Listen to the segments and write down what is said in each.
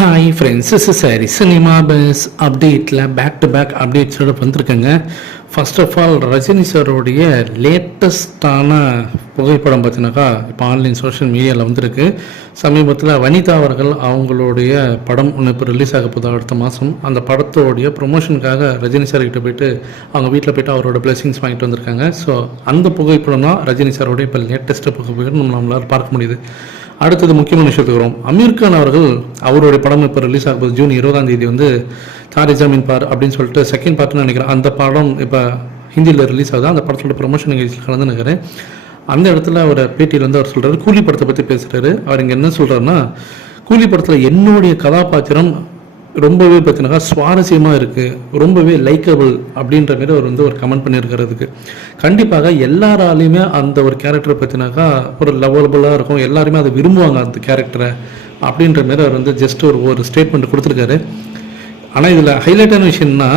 Hi friends, இஸ் சாரி cinema buzz அப்டேட்டில் பேக் டு பேக் அப்டேட்ஸோடு வந்திருக்கேங்க. ஃபர்ஸ்ட் ஆஃப் ஆல் ரஜினி சாரோடைய லேட்டஸ்டான புகைப்படம் பார்த்தினாக்கா இப்போ ஆன்லைன் சோஷியல் மீடியாவில் வந்திருக்கு. சமீபத்தில் வனிதா அவர்கள் அவங்களுடைய படம் ஒன்று இப்போ ரிலீஸ் ஆக போகுது அடுத்த மாதம். அந்த படத்தோடைய ப்ரொமோஷனுக்காக ரஜினி சார்கிட்ட போயிட்டு அவங்க வீட்டில் போய்ட்டு அவரோட பிளெஸிங்ஸ் வாங்கிட்டு வந்திருக்காங்க. ஸோ அந்த புகைப்படம் தான் ரஜினி சாரோடைய இப்போ லேட்டஸ்ட்டு புகைப்படம் நம்மளால் பார்க்க முடியுது. அடுத்தது முக்கியமான விஷயத்துக்கு வரும். அமீர் கான் அவர்கள் அவருடைய படம் இப்போ ரிலீஸ் ஆகும்போது ஜூன் 20 வந்து தாரி ஜமீன் பார் அப்படின்னு சொல்லிட்டு செகண்ட் பார்ட்னு நினைக்கிறேன். அந்த படம் இப்போ ஹிந்தியில் ரிலீஸ் ஆகுது. அந்த படத்தோட ப்ரொமோஷன் நிகழ்ச்சியில் கலந்து நினைக்கிறேன். அந்த இடத்துல அவர் பேட்டியில் வந்து அவர் சொல்கிறார், கூலி படத்தை பற்றி பேசுகிறாரு. அவர் இங்கே என்ன சொல்கிறாருன்னா, கூலி படத்தில் என்னுடைய கதாபாத்திரம் ரொம்பவே பார்த்தீங்கன்னா சுவாரஸ்யமாக இருக்குது, ரொம்பவே லைக்கபிள் அப்படின்ற மாரி அவர் வந்து ஒரு கமெண்ட் பண்ணியிருக்கிறதுக்கு. கண்டிப்பாக எல்லாராலையுமே அந்த ஒரு கேரக்டரை பார்த்தினாக்கா ஒரு லவலபுளாக இருக்கும், எல்லாருமே அதை விரும்புவாங்க அந்த கேரக்டரை அப்படின்ற மாரி அவர் வந்து ஜஸ்ட் ஒரு ஸ்டேட்மெண்ட் கொடுத்துருக்காரு. ஆனால் இதில் ஹைலைட்டான விஷயம்னா,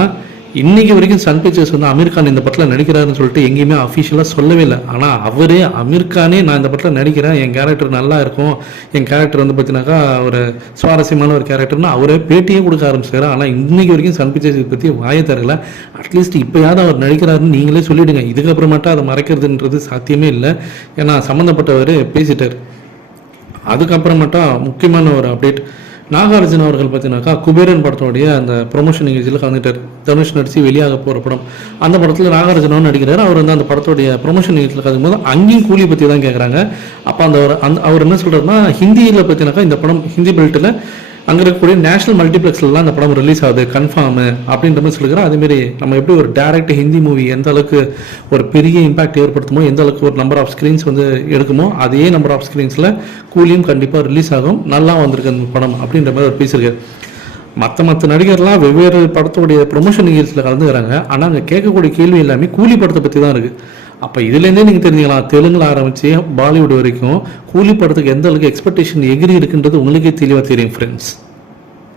இன்றைக்கி வரைக்கும் சன் பிக்சர்ஸ் வந்து அமீர் கான் இந்த படத்தில் நடிக்கிறாருன்னு சொல்லிட்டு எங்கேயுமே அஃபிஷியலாக சொல்லவே இல்லை. ஆனால் அவரே அமீர் கானே நான் இந்த படத்தில் நடிக்கிறேன், என் கேரக்டர் நல்லா இருக்கும், என் கேரக்டர் வந்து பார்த்தீங்கன்னாக்கா ஒரு சுவாரஸ்யமான ஒரு கேரக்டர்னு அவரே பேட்டியே கொடுக்க ஆரம்பிச்சாரு. ஆனால் இன்றைக்கி வரைக்கும் சன் பிக்சர்ஸ் இதை பற்றி வாயை தரல. அட்லீஸ்ட் இப்போயாவது அவர் நடிக்கிறாருன்னு நீங்களே சொல்லிவிடுங்க. இதுக்கப்புறமாட்டா அதை மறைக்கிறதுன்றது சாத்தியமே இல்லை. ஏன்னா சம்மந்தப்பட்டவர் பேசிட்டார். அதுக்கப்புறமாட்டா முக்கியமான ஒரு அப்டேட், நாகார்ஜுன அவர்கள் பார்த்தீங்கன்னாக்கா குபேரன் படத்தோடைய அந்த ப்ரொமோஷன் நிகழ்ச்சியில் கலந்துட்டார். தனுஷ் நடித்து வெளியாக போகிற படம், அந்த படத்தில் நாகார்ஜுனவும் நடிக்கிறார். அவர் வந்து அந்த படத்தோடைய ப்ரொமோஷன் நிகழ்ச்சியில் கலந்தும்போது அங்கேயும் கூலி பற்றி தான் கேட்குறாங்க. அப்போ அவர் என்ன சொல்கிறாருன்னா, ஹிந்தியில் பார்த்தீங்கன்னாக்கா இந்த படம் ஹிந்தி பெல்ட்டில் அங்கே இருக்கக்கூடிய நேஷனல் மல்டிப்ளெக்ஸ்லாம் அந்த படம் ரிலீஸ் ஆகுது கன்ஃபார்மு அப்படின்ற மாதிரி சொல்லிக்கிறோம். அதேமாரி நம்ம எப்படி ஒரு டேரக்ட் ஹிந்தி மூவி எந்த அளவுக்கு ஒரு பெரிய இம்பாக்ட் ஏற்படுத்துமோ, எந்த அளவுக்கு ஒரு நம்பர் ஆஃப் ஸ்க்ரீன்ஸ் வந்து எடுக்குமோ, அதே நம்பர் ஆஃப் ஸ்க்ரீன்ஸில் கூலியும் கண்டிப்பாக ரிலீஸ் ஆகும். நல்லா வந்திருக்கு அந்த படம் அப்படின்ற மாதிரி ஒரு பேசியிருக்காரு. மற்ற நடிகர்லாம் வெவ்வேறு படத்தோடைய ப்ரொமோஷன் நிகழ்ச்சியில் கலந்துக்கிறாங்க. ஆனால் அங்கே கேட்கக்கூடிய கேள்வி எல்லாமே கூலி படத்தை பற்றி தான் இருக்குது. அப்போ இதுலேருந்தே நீங்கள் தெரிஞ்சுக்கலாம், தெலுங்கில் ஆரம்பித்து பாலிவுட் வரைக்கும் கூலி படத்துக்கு எந்த அளவுக்கு எக்ஸ்பெக்டேஷன் எகிரி இருக்குன்றது உங்களுக்கே தெளிவாக தெரியும் ஃப்ரெண்ட்ஸ்.